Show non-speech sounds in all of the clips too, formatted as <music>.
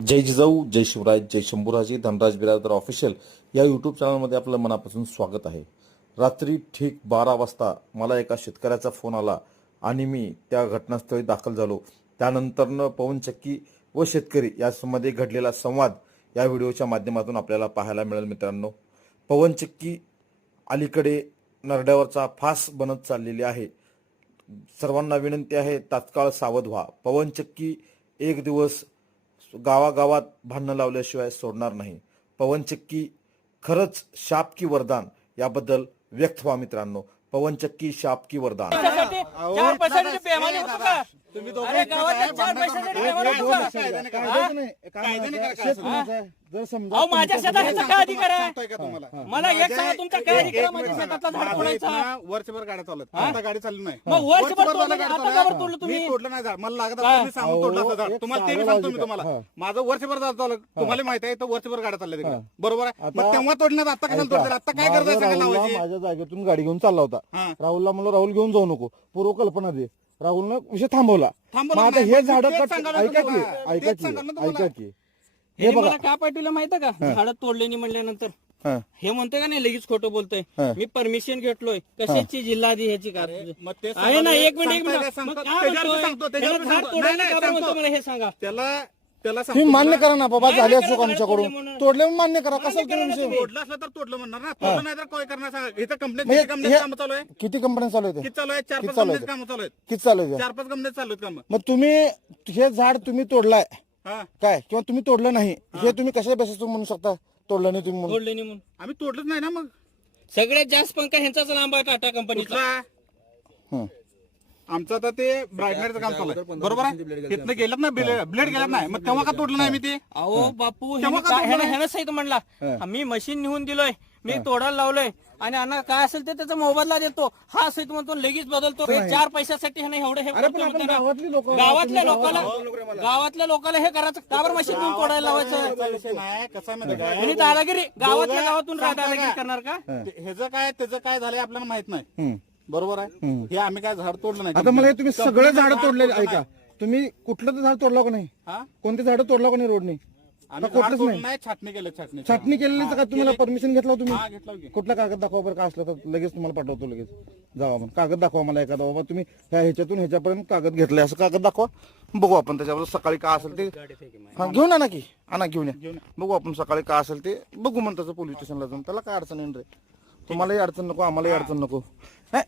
जय जिजाऊ जय शिवराज जय शंभूराजे धनराज बिरादर ऑफिशियल या यूट्यूब चॅनलमध्ये आपलं मनापासून स्वागत आहे. रात्री ठीक बारा वाजता मला एका शेतकऱ्याचा फोन आला आणि मी त्या घटनास्थळी दाखल झालो. त्यानंतरनं पवन चक्की व शेतकरी यामध्ये घडलेला संवाद या व्हिडिओच्या माध्यमातून आपल्याला पाहायला मिळेल मित्रांनो. पवन चक्की अलीकडे नरड्यावरचा फास बनत चाललेली आहे. सर्वांना विनंती आहे तात्काळ सावध व्हा. पवन चक्की एक दिवस गावागावात भांडणं लावल्याशिवाय सोडणार नाही. पवन चक्की खरंच शाप की वरदान याबद्दल व्यक्त व्हा मित्रांनो. पवन चक्की शाप की वरदान. चार पैशासाठी नाही, आहे. जर समजा अहो माझ्या शेतात ह्याचा काय अधिकार आहे? सांगतोय का तुम्हाला? मला एक सांगा तुमचा काय अधिकार माझ्या मिनिट. शेतातला झाड माझ्या तोडायचा. वर्षभर गाड्या चालत आता गाडी चालली नाही. मग वर्षभर झालं तोडलं, गाडी आता का. बरं तोडलं तुम्ही? मी तोडलं नाही झाड मला लागत काय? मी सांगून तोडलं असतं झाड एक तुम्हाला ते बी सांगतो मी तुम्हाला. माझं वर्षभर झाड चालू तुम्हाला माहीत आहे तर वर्षभर गाड्या चालल्या तिकडे. बरोबर आहे? आता- मग तेव्हा तोडण्यात आता कशाला तोडतात आता काय माझा करताय सगळं राहुलला लावायची? माझ्या जागेतून गाडी घेऊन चालला होता. हा. राहुलला म्हणलं राहुल घेऊन जाऊ नको. पूर्व कल्पना दे. राहुलनं विषय थांबवला थांबवला मग आता नाही, हे झाड तेच कट सांगायला ऐका की तुम्हाला. ऐका तेच की सांगायला तुम्हाला. ऐका की हे बघा मला काय पाठवलं माहिती का झाडं तोडले नाही म्हणल्यानंतर हा. हे म्हणतोय का नाही लगेच खोटं बोलतोय हा. मी परमिशन घेतलोय कशाची जिल्हाधी ह्याची का मग ते आहे ना एक मिनिट एक मिनिट मग सांगतो? त्याच्यावर त्याच्यावर झाड सांगतो. तोडायला नाही, का बरं नाही, म्हणतो सांगतो. मला हे सांगा त्याला त्याला तुम्ही सांगतो मान्य. करा ना बाबा नाही, झाली करा, आमच्याकडून. तोडले म्हणून. तोडले मान्य करा. कसं तुम्ही? विषय तोडलं असलं तर तोडलं म्हणणार ना. तोडलं नाही तर काय करणार? सांगा इथं म्हणजे हे- काम चालू आहे किती कंपन्या चालू आहेत? किती चालू आहे चार किती पाच चालू कंपनीचे आहेत? काम चालू आहेत. किती चालू आहेत? चार पाच कंपनी चालू आहेत काम. मग तुम्ही हे झाड तुम्ही तोडलाय. हा. काय? किंवा तुम्ही तोडलं नाही. हे. तुम्ही कशा बेसिस म्हणू शकता? तोडलं नाही तुम्ही म्हणून. तोडले नाही म्हणून. आम्ही तोडलंच नाही ना मग. सगळ्यात जास्त पंखा ह्यांचाच लांब आहे टाटा कंपनीचा. कुठला? हं. आमचं आता ते ब्राईटनेसचं काम चालू आहे. बरोबर आहे? तिथनं गेलं ना ब्लेड गेलं नाही. मग तेव्हा का तोडलं नाही मी ते? अहो बापू तेव्हा का ह्यानं सहित म्हणला मी मशीन नेऊन दिलोय मी तोडायला लावलोय. आणि अण्णा काय असेल ते त्याचा मोबदला देतो. हा सहित म्हणतो लगेच बदलतो. हे चार पैशासाठी ह्याने एवढे हे करतो म्हणतो ना. गावातली लोक गावातल्या लोकांना गावातल्या लोकांना हे करायचं का बरं मशीन नेऊन तोडायला लावायचं? विषय नाही कसं आहे माहिती आहे आणि दादागिरी गावातल्या गावातून रा- दादागिरी करणार का? का ह्याचं काय त्याचं काय झालंय आपल्याला माहीत नाही. बरोबर आहे? हे आम्ही काय झाड तोडलं नाही. आता मला हे तुम्ही सगळे झाड तोडले ऐका. तुम्ही कुठलं तर झाड तोडलं का नाही? हा? कोणते झाड तोडलं का नाही रोडने? आम्ही कुठलंच तोडलं नाही. नाही छाटणी केलं छाटणी. छाटणी केलेली का तुम्हाला परमिशन घेतलं हा तुम्ही? घेतलं की. कुठला कागद दाखवा बरं का असलं तर लगेच तुम्हाला पाठवतो लगेच. जावा मग कागद दाखवा मला एखादा. बाबा तुम्ही ह्या ह्याच्यातून ह्याच्यापर्यंत कागद घेतलाय असं कागद दाखवा. बघू आपण त्याच्यावर सकाळी काय असेल ते. हा घेऊन आणा की. आणा घेऊन या. बघू आपण सकाळी काय असेल ते. बघू तसं पोलीस स्टेशनला जाऊन. त्याला काय अडचण येईल रे तुम्हालाही अडचण नको आम्हालाही अडचण नको. नाही,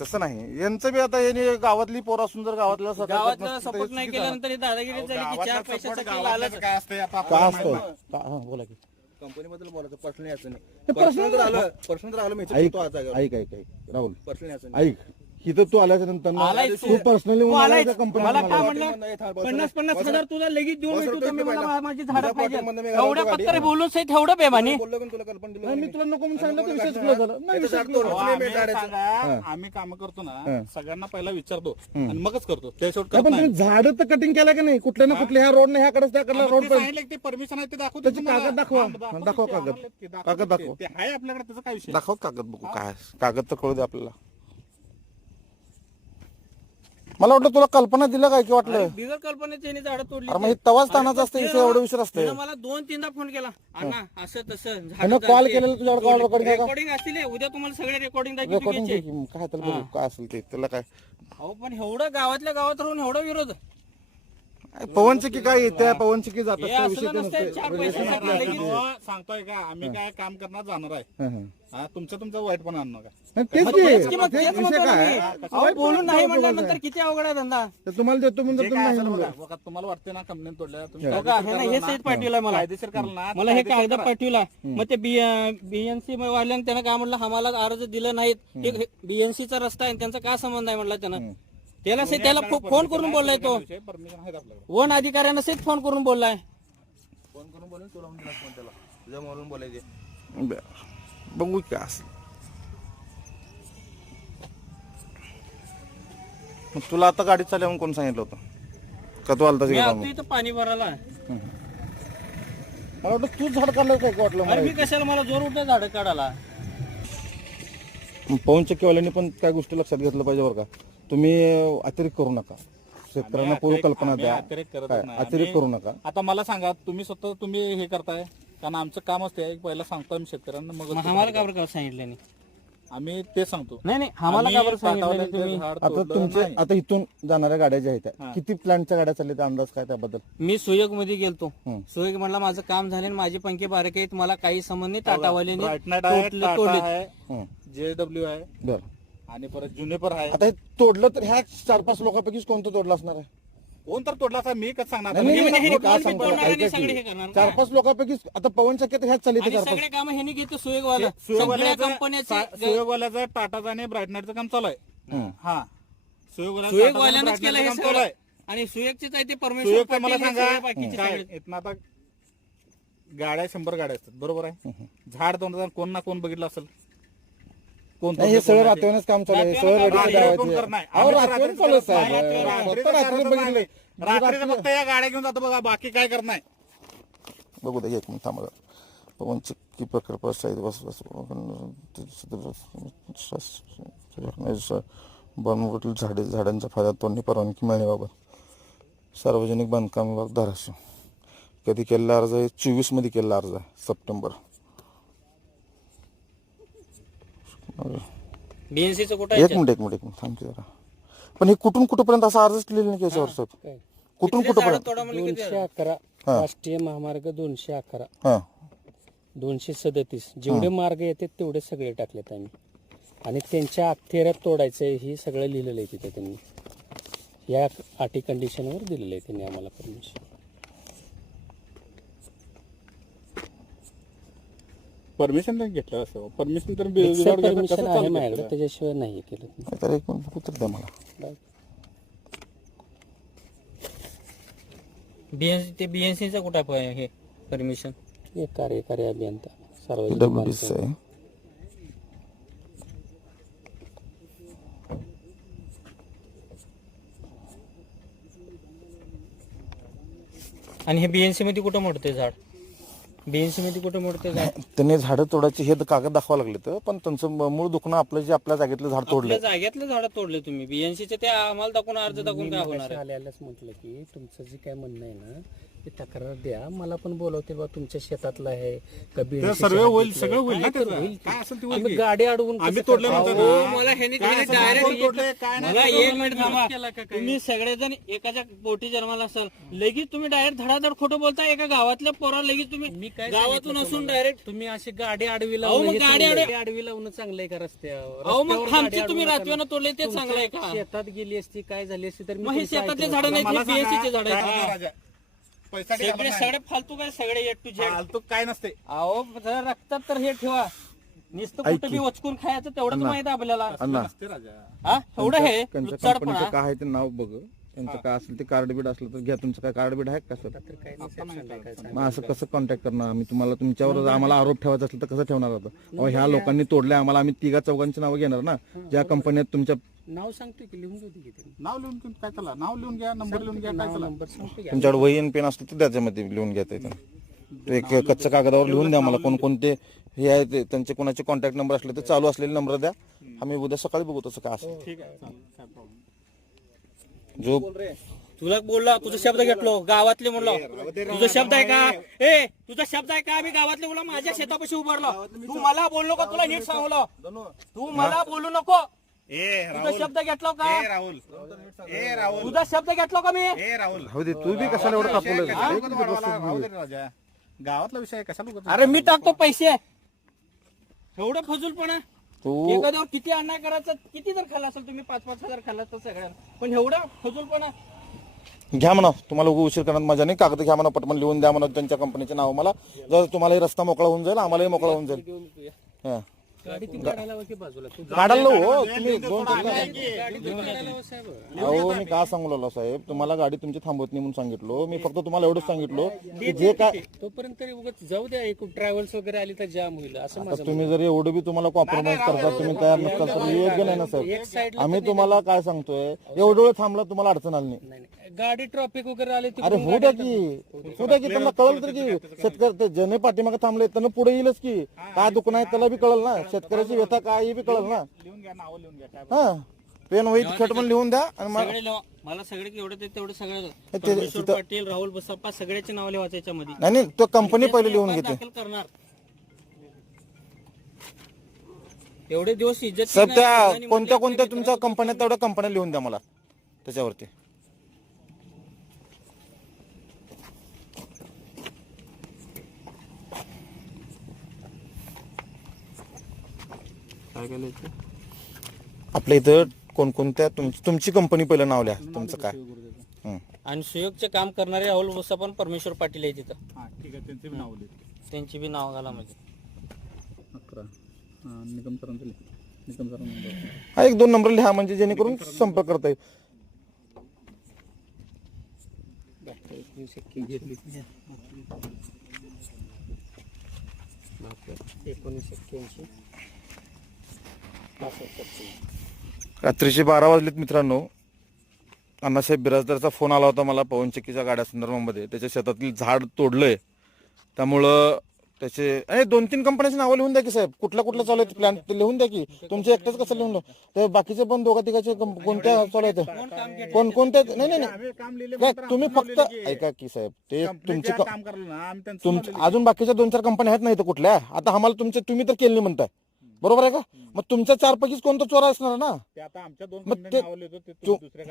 तसं नाही. यांचं बी आता याने गावातली पोर असून जर गावातल्या नसतील तर सपोर्ट हे नाही चुकीचं आहे. केल्यानंतर ही दादागिरी झाली की चार पैशासाठी लालच काय असते असतं. का- हा, बोला की. कंपनीबद्दल बोलायचं पर्सनल याचं नाही. पर्सनल आलं पर्सनल आलं मी ऐक तो आज जागेवर. ऐक ऐक ऐक. राहुल पर्सनल याचं नाही. ऐक. इथं तू आल्याच्यानंतर तू पर्सनली तू आलाय कंपनी मला काय म्हणलं, पन्नास पन्नास हजार तुला लगेच देऊन मी मला. माझी झाडं पाहिजे एवढ्या पत्तर बोलून सहित एवढं बेमानी बोललो तुला कल्पना दिली मी तुला नको म्हणून सांगितलं झाला नाही विषय close. अहो, आम्ही झाडाचं. सांगा, आम्ही काम करतो ना सगळ्यांना पहिला विचारतो आणि मगच करतो. त्याशिवाय नाही, करत पण नाही. तुम्ही झाड तर कटिंग केलं का नाही? कुठल्या ना कुठल्या ह्या रोडने ह्याकडे त्याकडे मग रोड ते पण परमिशन आहे ते दाखवतो त्याचे तुम्हाला. कागद दाखवा. हा, दाखवा ते, कागद. आम्हाला ते दाखवतो कागद ते. दाखवा. ते आहे आपल्याकडे त्याचा काय विषय दाखव कागद बघू काय कागद तर कळू दे आपल्याला मला वाटलं तुला कल्पना दिलं काय की वाटलं? बिगर कल्पनेची झाडं तोडली अरे मग हे तवाच तानाच असतं इथे एवढं विषय असतं मला दोन तीनदा फोन केला. अण्णा असं तसं कॉल केलेला तुझ्यावर कॉल रेकॉर्डिंग आहे का रेकॉर्डिंग असतील हे. उद्या तुम्हाला सगळे रेकॉर्डिंग रेकॉर्डिंग काय त्याला बघू काय असेल ते त्याला काय? अहो पण एवढं गावातल्या गावात राहून एवढा विरोध. पवन चिकी काय येते? पवन चिकी जात हे विषय ते नसते सांगतोय का? आम्ही काय काम करणार जाणार आहे. हं, हं. हा तुमचं तुमचं वाईट पण आणणार का नाही, तेच मग तेच की की मग ते तेच विषय म्हणतो ना काय? मी. अहो, बोलून नाही किती अवघड आहे धंदा. तर तुम्हाला देतो म्हणजे जे तुम्ही काय नाही असेल म्हणलं. बघा, बघा, तुम्हाला वाटते ना कंपनीत तोडल्या तुम्ही बघा, कायदेशीर ह्यानं कराल हे ना, सहित पाठवलंय मला. कायदेशीर कराल ना मला हे कायदेशीर कागद करा. पाठवला. मग ते बीएनसी वाल्यानं त्यानं काय म्हणलं आम्हाला अर्ज दिलं नाहीत. बीएनसीचा रस्ता आहे त्यांचा काय संबंध आहे म्हणला त्यानं? त्याला से- त्याला फो- फोन करून बोललाय तो. विषय परमिशन आहेत आपल्याकडे वन अधिकाऱ्यानं सेट फोन करून बोललाय. फोन करून बोलून तुला म्हणून फोन त्याला. तुझ्या म्हणून बोलायचे बरं. बघू काय असेल मग तुला आता गाडी चालवून कोण सांगितलं होतं? का तू आलता मी जाऊन? इथं पाणी भरायला. मला वाटलं तूच झाड काढलं काय का वाटलं अरे मला मी कशाला? मला जोर उठलं झाडं काढायला. पवन चक्कीवाल्यांनी पण काय गोष्टी लक्षात घेतलं पाहिजे बरं का. तुम्ही अं, अतिरेक करू नका. शेतकऱ्यांना पूर्व कल्पना आम्ही द्या. अतिरेक करतच काय, नाही. अतिरेक आम्ही- करू नका. आता मला सांगा तुम्ही स्वतः तुम्ही हे करताय कारण आमचं काम असते. पहिला सांगतो आम्ही शेतकऱ्यांना मग आम्हाला का बरं का सांगितलं नाही? आम्ही ते सांगतो. नाही नाही आम्हाला का आम्ही बरं सांगितलं नाही पाटावाल्यांचं तुम्ही? झाड आता तोडलं तुमचे नाही. आता इथून जाणाऱ्या गाड्या ज्या आहेत किती प्लांटच्या गाड्या चालल्या अंदाज काय त्याबद्दल? मी सुयोगमध्ये गेलतो. हम्म. सुयोग म्हणला माझं काम झालं आणि माझे पंखे बारके आहेत. मला काही संबंध नाही. टाटावाल्यांनी ब्राईट नाईट आहे तोडले- टाटा तोडले. आहे हं. जेडब्ल्यू आहे. बर. आणि परत ज्युनिपर आहे आता हे तोडलं तर ह्या चार पाच लोकांपैकीच कोणतं तोडलं असणार आहे? कोण तर तोडला असा मी कसं सांगणार? नाही, नाही, म्हणजे नाही, हे काय कोण सांगतो तोडणार आणि ऐका सगळे की. हे करणार. चार? पाच लोकांपैकी आता पवन चक्क्यात ह्याच चालली आणि चार पाच सगळे काम ह्यांनी घेतो सुयोगवाला. सगळ्या सुयोगवाल्याचं कंपन्याचे सुयोगवाल्याचं टाटाचं आणि ब्राईट नाईटचं काम चालू आहे. हं. हा. सुयोगवाल्याचं सुयोगवाल्यानंच केलं हे काम चालू सगळं आहे. आणि सुयोगचेच आहे ते सुयोग परमेश्वर तर मला पाटील हे सांगा सगळे बाकीचे काय सगळे. इथनं आता? गाड्या शंभर गाड्या असतात बरोबर आहे? झाड दोन हजार कोण ना कोण बघितलं असेल. नाही हे सगळं काम चालू आहे रात्रीनं सगळं काम रेडी रात्री कोण करायचं करत नाही. अहो आम्ही तर रात्रीनं रात्रीचं चालू आहे करत साहेब नाही. फक्त रात्रीचं रात्री करत बघितलं नाही. रात्रीचं फक्त या गाड्या घेऊन जातो बघा बाकी काय करत नाही. बघू दे एक मिनिट थांबा. पवन चक्की प्रकल्प बस बस बनवटील झाडे झाडांच्या फायदा तोडणी परवानगी मिळण्याबाबत. सार्वजनिक बांधकाम विभाग धाराशिव. कधी केलेला अर्ज आहे? चोवीसमध्ये केलेला अर्ज आहे सप्टेंबर. बीएनसीचं कुठं एक मिनिट एक मिनिट एक मिनिट. थांबते जरा. पण हे कुठून कुठपर्यंत असा अर्जच लिहिलं नाही याच्यावर साहेब? कुठून झाडं कुठपर्यंत? तोडा म्हणले किती दोनशे? अकरा हा. राष्ट्रीय महामार्ग दोनशे अकरा. हा. दोनशे सदतीस. जेवढे मार्ग येतात तेवढे सगळे टाकलेत आम्ही. आणि त्यांच्या अखत्यारात तोडायचं हे सगळं लिहिलेलं आहे तिथे त्यांनी. या अटी कंडिशनवर दिलेलं आहे त्यांनी आम्हाला परमिशन परमिशन नाही घेतलं असं. परमिशन तर परमिशन आहे माझ्याकडे त्याच्याशिवाय नाही केलं तर एक मिनिट उत्तर द्या मला. बीएनसी ते बीएनसीचं कुठं आहे हे परमिशन एक कार्यकारी अभियंता सार्वजनिक बांधकाम. आहे आणि हे बीएनसी मध्ये कुठं मोडते झाड? बीएनसी मध्ये कुठं मोडते <laughs> त्यांनी झाडं तोडायचे हे तर कागद दाखवा लागले तर पण त्यांचं मूळ दुखणं आपलं जे आपल्या जागेतलं झाड तोडलं. आपल्या जागेतलं झाड तोडले तुम्ही. बीएनसीचे ते आम्हाला दाखवून अर्ज दाखवून काय होणार आहे? आल्यालाच म्हटलं की तुमचं जे काय म्हणणं आहे ना ते तक्रार द्या मला पण बोलवते बा तुमच्या शेतातलं आहे का BNC च्या सर्वे होईल सगळं आहे. होईल ना काय तर त्याचं. होईल की. काय असेल ते होईल आम्ही की. गाडी अडवून आम्ही कसं तोडले हो, ना. मला ह्यांनी काय direct- असं direct कोण तोडले, काय नाही मला तोडलं, एक मिनिट थांबा केला का काय? तुम्ही सगळेजण एकाच्या पोटी जन्माला असाल लगेच तुम्ही डायरेक्ट धडाधड खोटं बोलता एका गावातल्या पोरा लगेच तुम्ही मी काय गावातून सांगितलं असून तुम्हाला? डायरेक्ट तुम्ही अशी गाडी अहो, मग हे गाडी चांगलं आहे. आडवी लावणं चांगलं आहे का रस्त्यावर अहो, मग रस्त्यावर खामची गाडी तुम्ही अडवू ना. तोडले ते तुमच्या चांगलं आहे का? शेतात गेली असती काय झाली असती तर मी मग हे शेतातले झाडं नाही मला झाड राजा? पैसा सगळे सगळे फालतू काय सगळे एट टू झेड फालतू काय नसते. अहो जरा रक्तात तर हे ठेवा. नुसतं कुठं बी वचकून खायचं तेवढंच माहीत आपल्याला. अण्णा. नसते राजा. हा? एवढं हे? त्यांच्या लुच्चडपणा. कंपनीचं काय आहे ते नाव बघ. त्यांचं काय असेल ते कार्ड बीड असलं तर घ्या. तुमचं काय कार्ड बीड आहे का? सर मग असं कसं कॉन्टॅक्ट करणार? आम्ही तुम्हाला तुमच्यावर आम्हाला आरोप ठेवायचा असेल तर कसं ठेवणार आता? अहो ह्या लोकांनी तोडले आम्हाला आम्ही तिघा चौघांची नावं घेणार ना. ज्या कंपन्यात तुमच्या नाव सांगतोय की लिहून घेऊ की त्यांनी. नाव लिहून घेऊन काय चला नाव लिहून घ्या नंबर लिहून घ्या काय नाव चला नंबर सांगतो की तुमच्याकडे वही आणि पेन असलं तर त्याच्यामध्ये लिहून घेता येतं. एक कच्च्या कागदावर लिहून द्या मला कोणकोणते हे आहे ते त्यांचे कोणाचे कॉन्टॅक्ट नंबर असले तर चालू असलेले नंबर द्या. आम्ही उद्या सकाळी बघू तसं काय असेल ठीक आहे चालेल काय प्रॉब्लेम जो तुला बोलला तुझा शब्द घेतलो गावातले म्हणलो तुझा शब्द आहे का? ए तुझा शब्द आहे का? मी गावातले बोला माझ्या शेतापाशी उभारलो. तू मला बोललो का तुला नीट सांगलो तू मला बोलू नको. ए तुझा शब्द घेतलो का? ए राहुल. ए राहुल. तुझा शब्द घेतलो का मी? ए राहुल. हो दे तू बी कशाला एवढं विषय तापवलं कशाला एक उगाच मिनिट वाढवायला? बस राहू दे रे राजा. गावातला विषय कशाला उगाच अरे मी टाकतो पैसे. एवढं फजुलपणा. तू एखाद्यावर किती अन्याय करायचा किती जर खाल्ला असेल तुम्ही पाच पाच हजार खाल्ला तर सगळ्यांना पण एवढं फजुलपणा. घ्या म्हणा तुम्हाला उगा उशीर करण्यात मजा नाही. कागद घ्या म्हणा पटमन लिहून द्या म्हणा त्यांच्या कंपनीचे नाव मला. जर तुम्हालाही रस्ता मोकळा होऊन जाईल आम्हालाही मोकळा होऊन जाईल. हा. काढायला हो तुम्ही दोन अहो मी का सांगू लागलो साहेब? तुम्हाला गाडी तुमची थांबवत नाही म्हणून सांगितलो. मी फक्त तुम्हाला एवढंच सांगितलो की जे काय तोपर्यंत तरी उगाच जाऊ द्या एक ट्रॅव्हल्स वगैरे आली तर जाम होईल असं आता माझं तुम्ही जर एवढं बी तुम्हाला कॉम्प्रोमाइज करता तुम्ही तयार नसता तर योग्य नाही ना साहेब. आम्ही तुम्हाला काय सांगतोय? एवढं वेळ थांबला तुम्हाला अडचण आली नाही. गाडी ट्रॉफिक वगैरे आली ती अरे होऊ द्या की. होऊ द्या की त्यांना कळलं तर की. शेतकरी जने पाठीमागे थांबले त्यांना पुढे येईलच की. काय दुकान आहे त्याला बी कळल ना. शेतकऱ्याची व्यथा काय हे बी कळल ना. लिहून घ्या नाव लिहून घ्या काय हा. पेन वहीत खट पण लिहून द्या. आणि मला सगळे लिहा. मला सगळे एवढे ते तेवढे सगळे ते- परमेश्वर तिथं- पाटील राहुल बसप्पा सगळ्याचे नाव लिहायचं याच्यामध्ये नाही नाही तो कंपनी पहिले लिहून घेते. दाखल करणार. एवढे दिवस इज्जत त्या कोणत्या कोणत्या तुमच्या कंपन्या तेवढ्या कंपन्या लिहून द्या मला त्याच्यावरती. काय केलं आपल्या इथं कोणकोणत्या तुम- तुमची कंपनी पहिलं नाव लिहा तुमचं काय? हं. आणि सुयोगचे काम करणारे राहुल बसप्पा पण परमेश्वर पाटील आहे तिथं हा ठीक आहे त्यांचे बी नाव लिहिते त्यांची बी नाव घाला म्हणजे. अकरा. हा निकम सरांचं लिह. निकम सरांचं हा एक दोन नंबर लिहा म्हणजे जेणेकरून संपर्क करता येईल. एकोणीसशे एक्क्याऐंशी. रात्रीचे बारा वाजलेत मित्रांनो. अण्णासाहेब बिराजदारचा फोन आला होता मला पवन चक्कीच्या गाड्या संदर्भामध्ये. त्याच्या शेतातील झाड तोडलंय. त्यामुळं त्याचे अरे दोन तीन कंपन्याची नावं लिहून द्या की साहेब. कुठल्या कुठल्या चालू आहेत प्लॅन ते लिहून द्या की. तुमचे एकटेच कसं लिहून द्या? ते बाकीचे पण दोघा तिघाचे कंप- कोणत्या चालू आहेत? कोण कोणत्या नाही नाही नाही. काय तुम्ही फक्त ऐका की साहेब ते तुमचे क- काम करायला ना आम्ही त्यांचं तुम अजून बाकीच्या दोन चार कंपन्या आहेत ना इथं कुठल्या? आता आम्हाला तुमचे तुम्ही तर केली नाही म्हणताय. बरोबर आहे का? मग तुमच्या चार पैकीच कोणतं चोर असणार ना? ते आता आमच्या दोन मग ते- नाव लिहितो ते तू- तुम्ही दुसऱ्या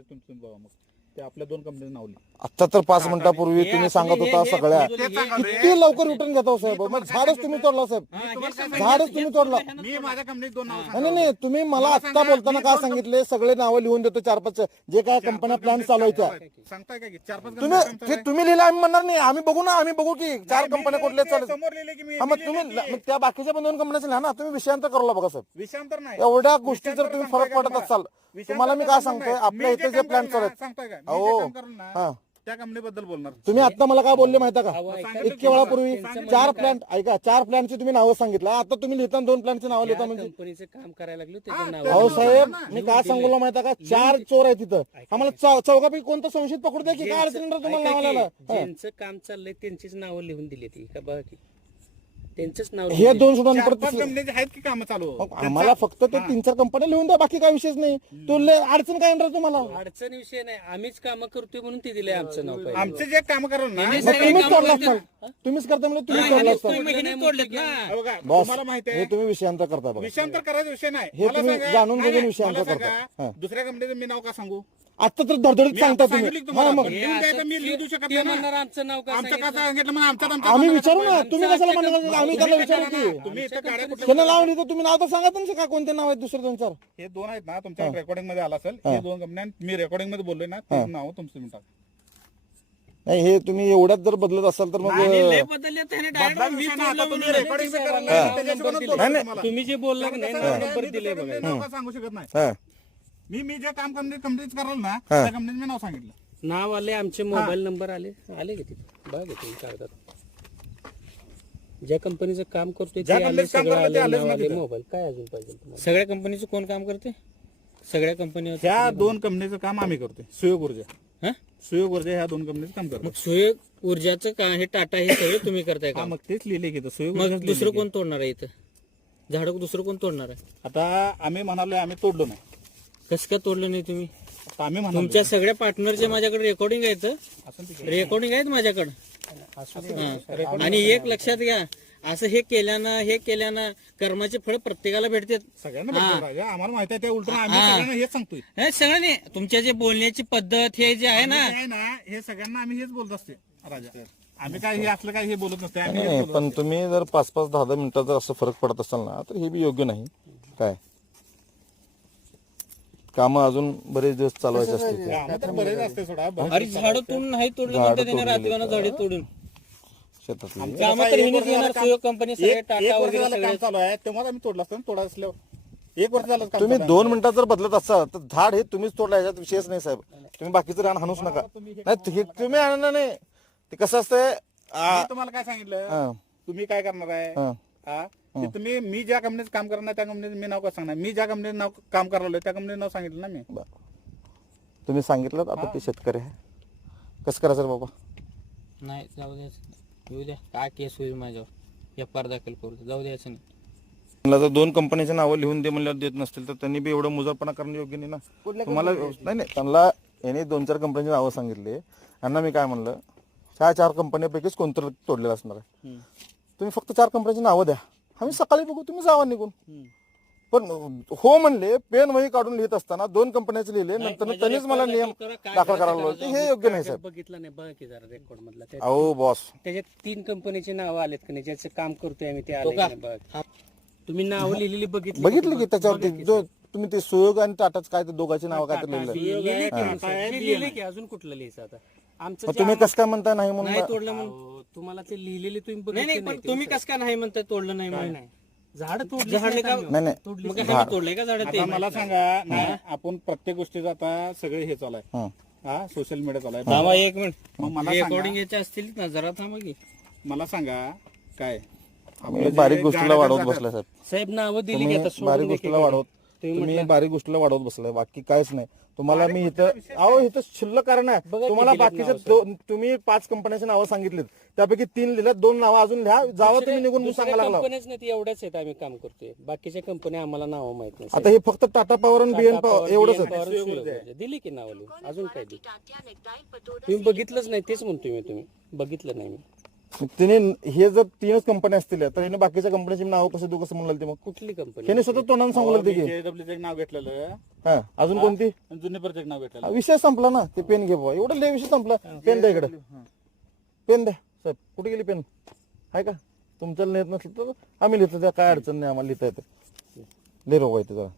तुमचं बघा मग. ते आपल्या दोन आता तर पाच मिनिटापूर्वी तुम्ही सांगत होता सगळ्या. किती लवकर रिटर्न घेता हो साहेब. मग झाडच तुम्ही तोडला साहेब. हा, सगळं- झाडच तुम्ही तोडला. मी माझ्या कंपनीत दोन नाव नाही नाही, नाही तुम्ही मला आत्ता बोलताना काय सांगितले? सगळे नावं लिहून देतो चार पाच जे काय कंपन्या प्लॅन चालवायच्या सांगताय का की चार पाच तुम्ही कंपन्या ते तुम्ही लिहिलं आम्ही म्हणणार नाही. आम्ही बघू ना आम्ही बघू की चार कंपन्या कुठल्या चालत समोर लिहिले की मी हा मग तुम्ही मग त्या बाकीच्या पण दोन कंपन्याचे लिहा ना. तुम्ही विषयांतर करूला बघा साहेब. विषयांतर नाही. एवढ्या गोष्टी जर तुम्ही फरक पडत तुम्हाला? असाल तुम्हाला मी काय सांगताय. आपल्या इथे जे प्लॅन चालत सांगताय का? मी अहो, जे काम करणार ना, हा. त्या कंपनीबद्दल बोलणार. तुम्ही आता मला काय बोलले माहिती का? सांगितलं इतक्या की वेळापूर्वी चार प्लॅन ऐका चार प्लॅनची तुम्ही नावं सांगितलं. आता तुम्ही लिहिताना दोन प्लॅनची नावं लिहिता म्हणजे? कंपनीचं काम करायला लागलो त्याचं अहो साहेब मी काय सांगू माहिती का? चार चोर आहे तिथं आम्हाला चौ- चौघापैकी कोणतं संशयित पकडू द्या की काय अडचण तुम्हाला ऐका नावाला? की, ज्यांचं काम चाललंय त्यांचीच नावं लिहून दिली ती. का बघा की. त्यांचंच नाव हे दोन चार पाच आहेत की काम चालू? आम्हाला फक्त ते तीन चार कंपन्या लिहून द्या बाकी काय विषयच नाही. तो लय अडचण काय येणार तुम्हाला? दिली. अडचण विषय नाही. आम्हीच काम करतोय म्हणून ते दिलंय आमचं नाव. आमचे जे काम कराल ना मग तुम्हीच तोडला असताल तुम्हीच करता म्हणजे असताल तुम्ही बॉस. तुम्हाला माहिती हे आहे तुम्ही विषयांतर करता बघा. विषयांतर करायचा विषय नाही. हे मला तुम्ही सांगा- जाणून नाही, नाही, विषयांतर मला करता. सांगा, हा. दुसऱ्या कंपनीचं मी नाव का सांगू? आता तर धडधडीत सांगता तुम्ही. हा मग. नाही. आमचं नाव आमचं का सांगितलं? मग आम्ही विचारू ना. तुम्ही कशाला म्हणणार? आम्ही त्याला विचारू की. तुम्ही इथं गाड्या कुठल्या- त्यांना नाव लिहितो तुम्ही नाव तर सांगा तुमचे का? कोणते नाव आहेत दुसरे दोन चार हे दोन आहेत ना तुमच्या रेकॉर्डिंगमध्ये आला असेल. हे. दोन कंपन्या मी रेकॉर्डिंगमध्ये बोललोय ना ते नाव तुमचं मी टाक नाही हे तुम्ही एवढ्यात जर बदलत असाल तर मग नाही, तुम्ही हा. तुम्ही जे बोलला नाही नंबर दिले बघा. सांगू शकत नाही. हा. मी मी जे काम कंपनी कंपनीच कराल ना त्या कंपनीचं मी नाव सांगितलं. नाव आले आमचे मोबाईल नंबर आले. आले का तिथे बघा तुम्ही कागदात ज्या कंपनीचं काम करतोय ज्या ते आले कंपनीचं काम सगळं करतोय ते आले आलेच नाव ना आले तिथं. मोबाईल काय अजून पाहिजे तुम्हाला? सगळ्या कंपनीचं कोण काम करते सगळ्या कंपनी ह्या दोन कंपनीचं काम आम्ही करतोय. सुयोग ऊर्जा. हा? सुयोग ऊर्जा ह्या दोन कंपनीचं काम करतो मग सुयोग ऊर्जाचं का हे टाटा हे सगळे तुम्ही करताय हा का मग तेच लिहिले की सुयोग मग ऊर्जाच दुसरं कोण तोडणार आहे इथं? झाड दुसरं कोण तोडणार आहे. आता आम्ही म्हणालोय आम्ही तोडलो नाही. कसं काय तोडलं नाही तुम्ही? आता आम्ही म्हणालो. तुमच्या सगळ्या पार्टनरचे माझ्याकडे रेकॉर्डिंग आहेत असं ते- रेकॉर्डिंग आहेत माझ्याकडे? हा. आणि एक लक्षात घ्या असं हे केल्यानं हे केल्यानं कर्माचे फळ प्रत्येकाला भेटतात. सगळ्यांना राजा. आम्हाला माहिती आहे त्या उलटून आम्ही हा. सगळ्यांना हेच सांगतोय. हे सगळं नाही तुमच्या जे बोलण्याची पद्धत हे जे आहे ना काय ना हे सगळ्यांना आम्ही हेच बोलत असते राजा. आम्ही काय हे असलं काय हे बोलत नसते आम्ही हेच नाही बोलत पण तुम्ही जर पाच पाच दहा दहा मिनिटात जर असं फरक पडत असाल ना तर हे बी योग्य नाही. काय? काम अजून बरेच दिवस चालवायचे असते तर बरेच असते सोडा बरेच अरे झाड तोडून नाही तोडलं म्हणते त्याने रात्रीवाना झाडे तोडून. शेतातली काम तर ह्यांनीच येणार सुयोग कंपनी सगळे एक एक टाटा वर्ष वगैरे झालं सगळे. काम चालू आहे तेव्हा आम्ही तोडलं असतं तोडा असल्यावर एक वर्ष झालं काम तुम्ही चालू. दोन मिनिटात जर बदलत असाल तर झाड हे तुम्हीच तोडला याच्यात विषयच नाही साहेब. तुम्ही बाकीचं रान हाणूच नका. नाही हे तुम्ही आणणार नाही. ते कसं असतंय? आ- मी तुम्हाला काय सांगितलं? हा, तुम्ही काय करणार आहे? हा. हा? ते तुम्ही मी ज्या कंपनीत काम करणार त्या कंपनीत मी नाव कसं सांगणार? मी ज्या कंपनीत नाव काम करायला त्या कंपनीत नाव सांगितलं ना मी? बरं. तुम्ही सांगितलं आता ते शेतकरी आहे. कसं करायचं रे बाबा? नाही जाऊ द्यायचं. येऊ द्या. काय केस होईल माझ्यावर? आर दाखल करू जाऊ द्यायचं नाही. मला जर दोन कंपनीचे नावं लिहून दे म्हणल्यावर देत नसतील तर त्यांनी बी एवढं मुजरपणा करणं योग्य नाही ना. तुम्हाला नाही नाही. त्यांना यांनी दोन चार कंपनीची नावं सांगितली. यांना मी काय म्हणलं? ह्या चार कंपन्यांपैकीच कोणतं तोडलेलं असणार आहे. तुम्ही फक्त चार कंपन्यांची नावं द्या. आम्ही सकाळी बघू तुम्ही जावा निघून. पण हो म्हणले पेन वही काढून लिहित असताना दोन कंपन्याचे लिहिले नंतर त्यांनीच मला नियम दाखल करायला लावले. हे योग्य नाही साहेब. बघितलं नाही बघा की जरा रेकॉर्ड मधला. त्या- अहो बॉस त्याच्यात तीन कंपनीचे नाव आलेत का नाही? ज्याचं काम करतोय आम्ही ते आले बघा. तुम्ही नाव लिहिलेली बघितली बघितलं की त्याच्यावरती जो तुम्ही ते सुयोग आणि टाटाच काय दोघांची नाव काय ते लिहिलं अजून कुठलं लिहायचं आता? आमचं मग जे तुम्ही आम्हा- कसं काय म्हणताय नाही म्हणून नाही तोडलं म्हणून तुम्हाला ते लिहिलेले तुम्ही नाही नाही बघितले पण तुम्ही कसं काय नाही म्हणताय तोडलं नाही म्हणून? नाही. झाड तोडले झाडले का नाही नाही. मग काय तोडलंय का झाड ते? आता मला सांगा नाही आपण प्रत्येक गोष्टीचं आता सगळे हे चालू आहे. हं. हा सोशल मीडिया चालू आहे. थांबा एक मिनिट. मग मला सांगा. रेकॉर्डिंग याचे असतील ना जरा थांबा की. मला सांगा काय? आम्ही बारीक गोष्टीला वाढवत बसलाय साहेब. साहेब नावं दिली आता बारीक सोडून गोष्टीला वाढवत तुम्ही बारीक गोष्टीला वाढवत बसलाय बाकी काहीच नाही. तुम्हाला मी इथं अहो इथं शिल्लक कारण आहे. तुम्हाला बाकीचे दो- तुम्ही पाच कंपन्याची नावं सांगितलीत. त्यापैकी तीन लिहिल्यात दोन नावं अजून लिहा जावा तुम्ही निघून सांगायला लागला. नाही एवढ्याच आहेत आम्ही काम करतोय. बाकीच्या कंपन्या आम्हाला नावं माहीत नाही आता हे फक्त टाटा पॉवर आणि बीएन पॉवर एवढंच. दिली की नावं अजून काय दिली? तुम्ही बघितलंच नाही तेच म्हणतोय मी तुम्ही. बघितलं नाही मी. तिने हे जर तीनच कंपन्या असतील तर हिने बाकीच्या कंपन्याची नावं कसं देऊ कसं म्हणाल ते मग? कुठली कंपनी त्याने स्वतः तोंडाने सांगू लागते की जेडब्ल्यूचं एक नाव घेतलेलं हा अजून कोणती? जुन्नरचं एक नाव घेतलेलं. हा, विषय संपला ना ते पेन घे बाबा एवढं लय विषय संपला. पेन द्या इकडे. पेन द्या. साहेब कुठे गेली पेन आहे का? तुमच्याला नेत नसलं तर आम्ही लिहितो त्या काय अडचण नाही आम्हाला लिहिता येतं. लय रोग येते जरा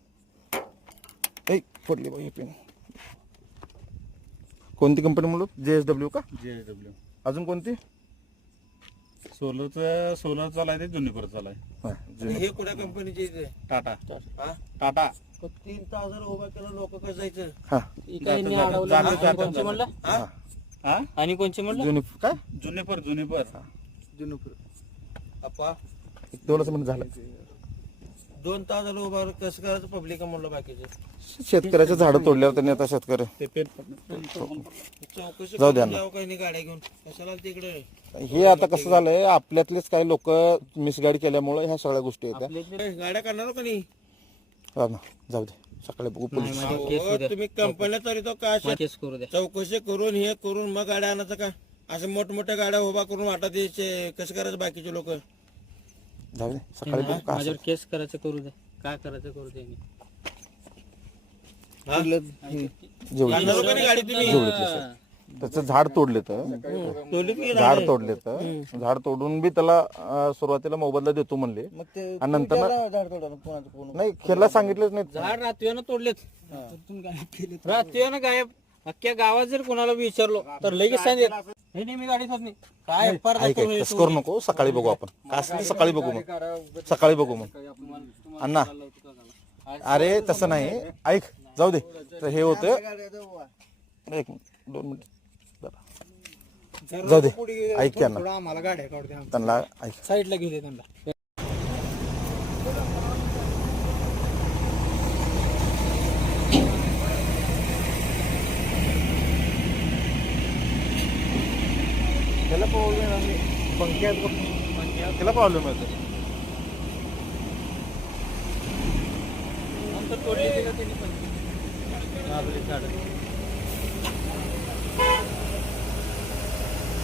ऐ पडली बाई पेन कोणती कंपनी म्हणलो? जे एस डब्ल्यू का? जेडब्ल्यू अजून कोणती? सोलरचं सोलर चालू आहे ते जुन्नर चालू आहे. हा, जुनी. हे कुठल्या कंपनीचे टाटा. हा? टाटा. तीन तास उभा केलं लोक कसं जायचं? हा. अडवलं आणि कोणची म्हणलं? हा? हा? आणि कोणचे म्हणलं? जुनी काय? जुन्नेपर जुन्नेपर अप्पा एक दोनच मिनिट झालं. दोन तास झालं उभा कसं करायचं? पब्लिक म्हणलं बाकीचे. शेतकऱ्याचे झाडं तोडल्यावर त्यांनी आता शेतकरी ते पेन चौकशी जाऊ द्या ना. काही नाही गाड्या घेऊन. कशाला तिकडे? हे आता कसं झालंय आपल्यातलेच काही लोक मिसगाईड केल्यामुळे ह्या सगळ्या गोष्टी येतात गाड्या करणार का नाही? हा ना, जाऊ दे. सकाळी बघू पोलीस. अहो, तुम्ही कंपन्या तरी तो काय अशा केस करू द्या. चौकशी करून हे करून मग गाड्या आणायचं का? असं मोठमोठ्या गाड्या उभा करून वाटा द्यायचे. कसं करायचं बाकीचे लोक? जाऊ दे सकाळी बघू का माझ्यावर केस करायचं करू द्या काय करायचं करू मी. जेवढी. त्याचं झाड तोडले तर? झाड तोडले तर? झाड तोडून बी त्याला अं, सुरुवातीला मोबदला देतो म्हणले. आणि नंतर ना- नाही खेळला सांगितलंच नाही. झाड रात्रीनं तोडलेत. रात्रीनं गायब अख्ख्या गावात जर कोणाला विचारलो तर लगेच सांगेल. हे नाही मी गाडीत होत नाही. काय ऐक ऐक, तसं करू नको सकाळी बघू आपण. काय असेल ते सकाळी बघू मग. सकाळी बघू मग. अण्णा. अरे तसं नाही. ऐक जाऊ दे. तर हे होतं. एक मिनिट, दोन मिनिट. जाऊ दे. ऐक आम्हाला गाड्या द्या त्यांना ऐक. साईडला गेले त्यांना. पंख्यात त्याला प्रॉब्लेम आहे नंतर तोडली गेलं त्यांनी पण.